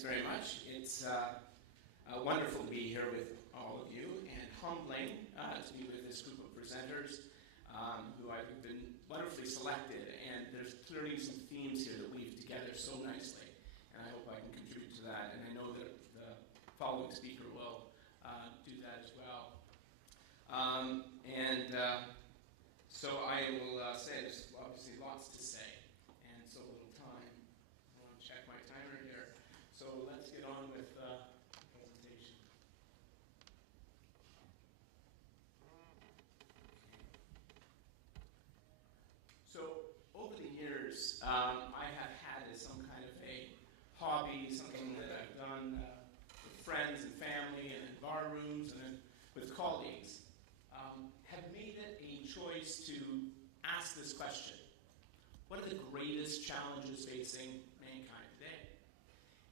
thanks very much. It's wonderful to be here with all of you, and humbling to be with this group of presenters who I've been wonderfully selected, and there's clearly some themes here that weave together so nicely, and I hope I can contribute to that, and I know that the following speaker will do that as well. So I will say there's obviously lots to say, and so little time. I want to check my timer here. So let's get on with the presentation. So over the years, I have had as some kind of a hobby, something that I've done with friends and family and in bar rooms and with colleagues, have made it a choice to ask this question. What are the greatest challenges facing mankind today?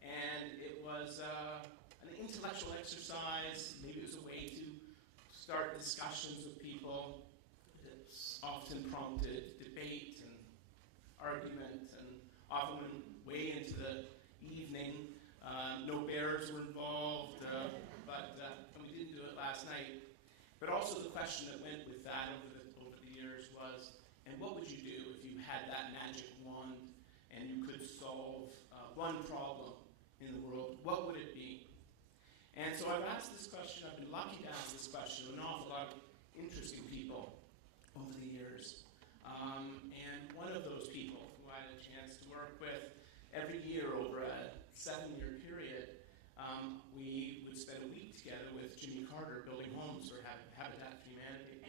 And it was an intellectual exercise. Maybe it was a way to start discussions with people. It's often prompted debate and argument, and often went way into the evening. No bears were involved, but we didn't do it last night. But also the question that went with that over the years was, and what would you do if you had that magic wand and you could solve one problem in the world? What would it be? And so I've asked this question, I've been lucky to ask this question to an awful lot of interesting people over the years. And one of those people who I had a chance to work with every year over a 7-year period, we would spend a week together with Jimmy Carter building homes for Habitat for Humanity.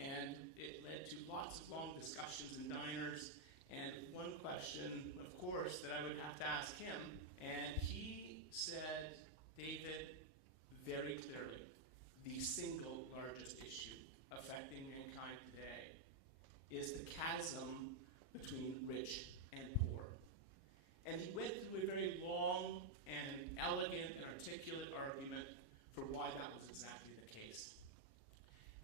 And it led to lots of long discussions and diners. And one question, of course, that I would have to ask him, and he said, David, very clearly, the single largest issue affecting mankind today is the chasm between rich and poor. And he went through a very long and elegant and articulate argument for why that was exactly the case.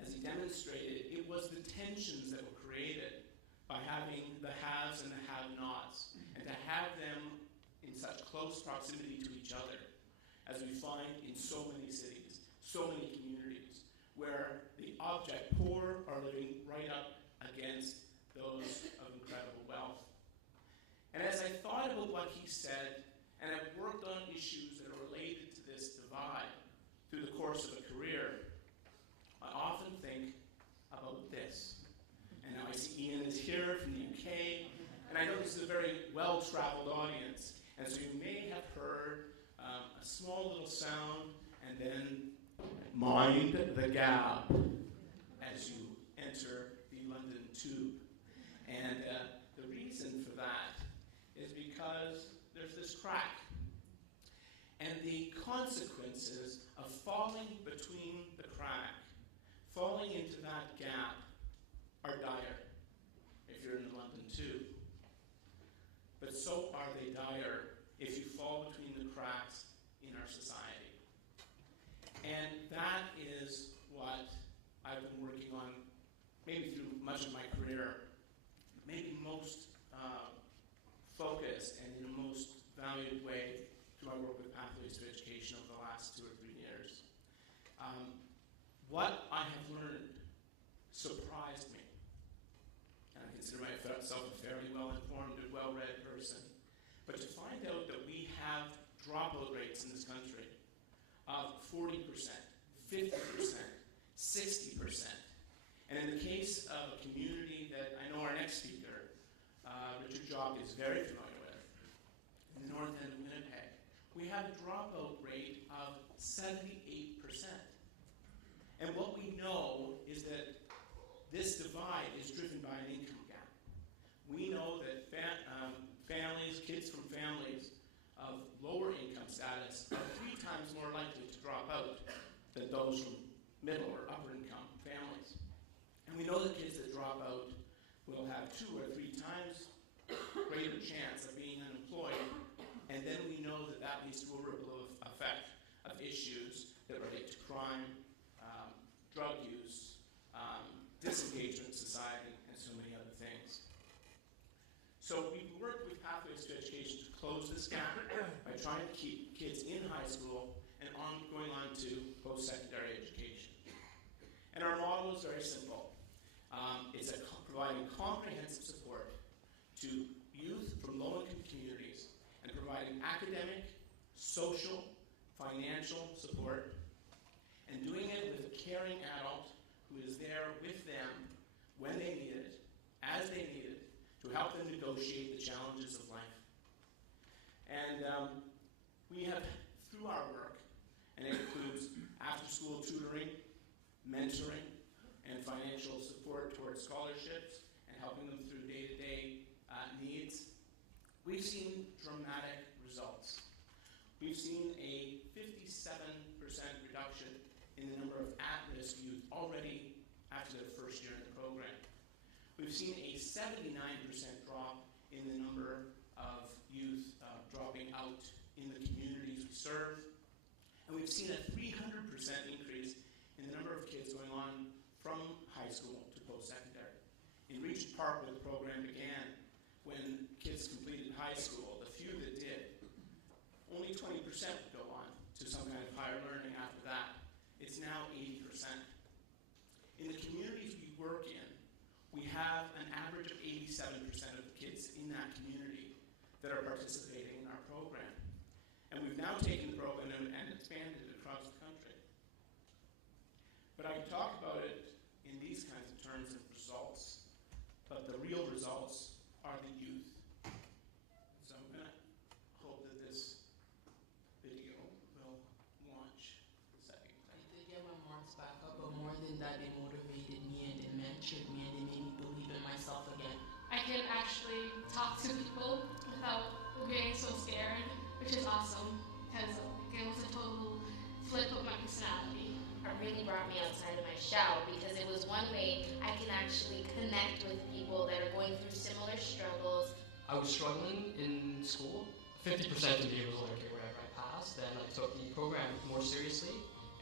As he demonstrated, it was the tensions that were created by having the haves and the have-nots, and to have them in such close proximity to each other, as we find in so many cities, so many communities, where the object poor are living right up against those of incredible wealth. And as I thought about what he said, and I've worked on issues that are related to this divide through the course of a career, I often think about this. And now I see Ian is here from the UK, and I know this is a very well-traveled audience, and so you may have heard a small little sound, and then mind the gap as you enter the London Tube. And the reason for that is because there's this crack. And the consequences of falling between the crack, falling into that gap, are dire if you're in the London Tube. But so are they dire if you fall between the cracks in our society. And that is what I've been working on, maybe through much of my career, maybe most focused and in the most valued way through my work with Pathways to Education over the last 2 or 3 years. What I have learned surprised me. And I consider myself a fairly well-informed and well-read person. But to find out that we have dropout rates in this country of 40%, 50%, 60%. And in the case of a community that I know our next speaker, Richard Jock, is very familiar with, in the north end of Winnipeg, we have a dropout rate of 78%. And what we know is that this divide is driven by an income gap. We know that families, kids from families of lower income status are 3 times more likely to drop out than those from middle or upper income families. And we know that kids that drop out will have 2 or 3 times greater chance of being unemployed. And then we know that that leads to a ripple effect of issues that relate to crime, drug use, disengagement in society, and so many other things. So we've worked with Pathways to Education to close this gap by trying to keep kids in high school and going on to post-secondary education. And our model is very simple. It's providing comprehensive support to youth from low-income communities and providing academic, social, financial support, and doing it with a caring adult who is there with them when they need it, as they need it, to help them negotiate the challenges of life. And we have, through our work, and it includes after-school tutoring, mentoring, and financial support towards scholarships, and helping them through day-to-day needs, we've seen dramatic results. We've seen a 57% reduction in the number of at-risk youth already after their first year in the program. We've seen a 79% drop in the number of youth dropping out in the communities we serve. And we've seen a 300% increase in the number of kids going on from high school to post-secondary. In Regent Park, where the program began, when kids completed high school, the few that did, only 20% would go on to some kind of higher learning after that. It's now 80%. In the communities we work in, we have an average of 87% of the kids in that community that are participating in our program. And we've now taken the program and expanded it across the country. But I can talk about it in these kinds of terms of results, but the real results are the youth. So I'm going to hope that this video will launch in a second. I did get my marks back up, but more than that, they motivated me and they mentored me and they made me believe in myself again. I can actually talk to people without being so scared, which is awesome, because it was a total flip of my personality. It really brought me outside of my shell because it was one way I can actually connect with people that are going through similar struggles. I was struggling in school. 50% of me was like, okay, whatever, I passed. Then I took the program more seriously,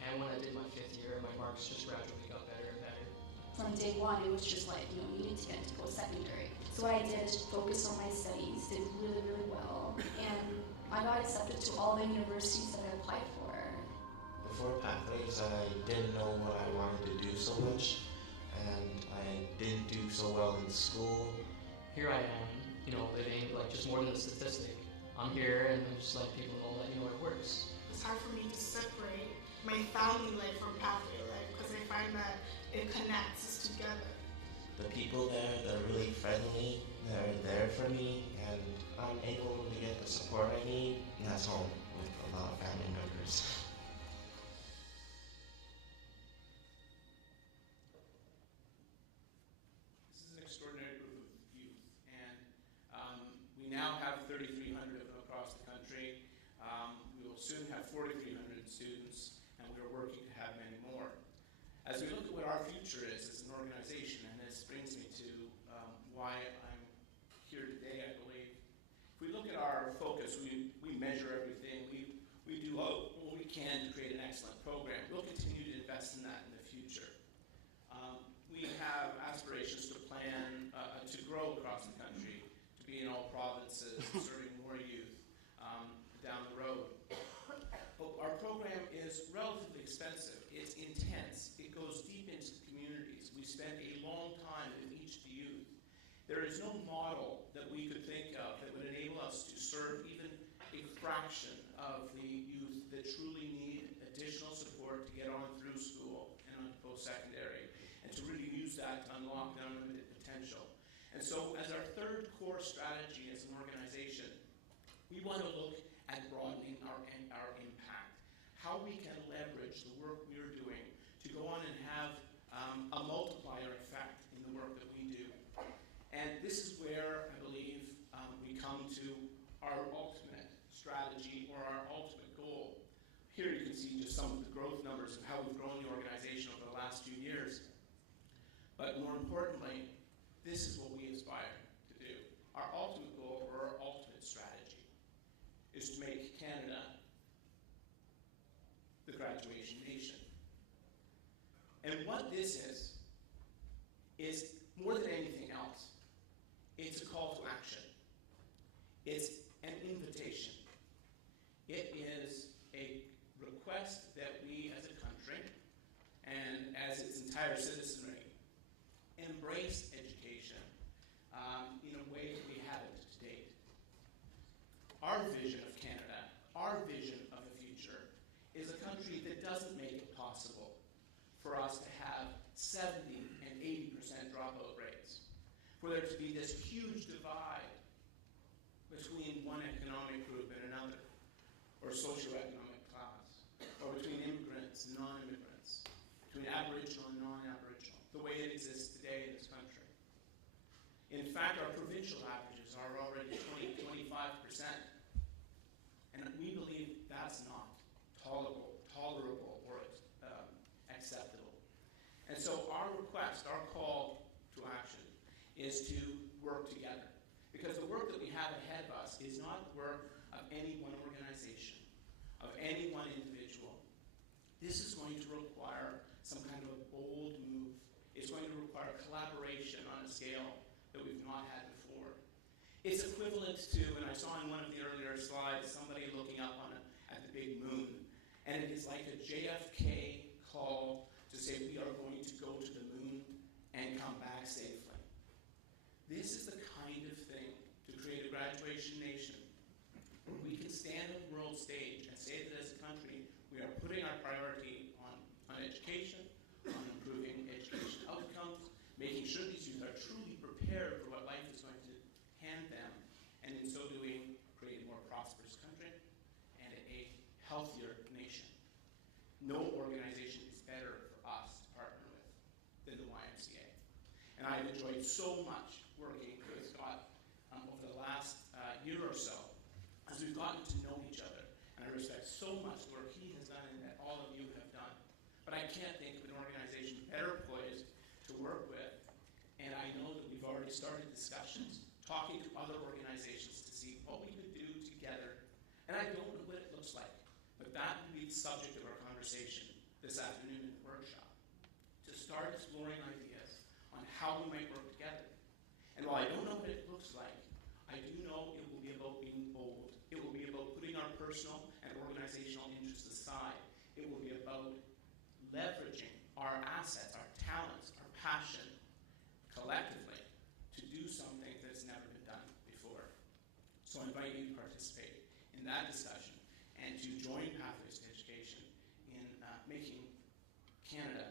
and when I did my 5th year, my marks just gradually got better and better. From day one, it was just like, needing to get into post-secondary. So what I did is focus on my studies, did really, really well, and I got accepted to all the universities that I applied for. Before Pathways, I didn't know what I wanted to do so much, and I didn't do so well in school. Here I am, living like just more than a statistic. I'm here and I'm just letting people know that, it works. It's hard for me to separate my family life from Pathway life because I find that it connects us together. The people there, they're really friendly, they're there for me, and I'm able to get the support I need, and that's home with a lot of family members. We now have 3,300 of them across the country. We will soon have 4,300 students, and we are working to have many more. As we look at what our future is as an organization, and this brings me to why I'm here today, I believe. If we look at our focus, we measure everything. We do all we can to create an excellent program. We'll continue to invest in that in the future. We have aspirations to plan to grow across the country, to be in all provinces, serving more youth down the road. But our program is relatively expensive. It's intense. It goes deep into the communities. We spend a long time with each of the youth. There is no model that we could think of that would enable us to serve even a fraction of the youth that truly need additional support to get on through school and on to post-secondary, and to really use that to unlock their unlimited potential. And so as our third core strategy as an organization, we want to look at broadening our impact, how we can leverage the work we're doing to go on and have a multiplier effect in the work that we do. And this is where I believe we come to our ultimate strategy or our ultimate goal. Here you can see just some of the growth numbers of how we've grown the organization over the last few years. But more importantly, this is what we aspire to do. Our ultimate goal or our ultimate strategy is to make Canada the graduation nation. And what this is more than anything else, it's a call to action. It's an invitation. It is a request that we as a country and as its entire citizenry embrace education in a way that we haven't to date. Our vision of Canada, our vision of the future, is a country that doesn't make it possible for us to have 70 and 80% dropout rates, for there to be this huge divide between one economic group and another, or socioeconomic class, or between immigrants and non-immigrants, between Aboriginal and non-Aboriginal, the way it exists today in this country. In fact, our provincial averages are already 20-25%, and we believe that's not tolerable or acceptable. And so our request, our call to action, is to work together. Because the work that we have ahead of us is not the work of any one organization, of any one individual. This is going to require some kind of a bold move. It's going to require collaboration on a scale that we've not had before. It's equivalent to, and I saw in one of the earlier slides, somebody looking up at the big moon. And it is like a JFK call to say we are going to go to the moon and come back safely. This is the kind of thing to create a graduation nation where we can stand on the world stage and say that as a country we are putting our priority on education, on improving education outcomes, making sure these youth are truly prepared for what life is going to hand them, and in so doing, create a more prosperous country and a healthier nation. No organization is better for us to partner with than the YMCA. And I've enjoyed so much working with Scott over the last year or so as we've gotten to know each other. And I respect so much the work he has done and that all of you have done. But I can't think of an organization better poised to work with. And I know that we've already started discussions, talking to other organizations to see what we could do together. And I don't know what it looks like, but that will be the subject of our conversation this afternoon in the workshop, to start exploring ideas on how we might work together. And while I don't know what it looks like, I do know it will be about being bold. It will be about putting our personal and organizational interests aside. It will be about leveraging our assets, our talents, our passion, collectively, to do something that's never been done before. So I invite you to participate in that discussion and to join Pathways to Education in making Canada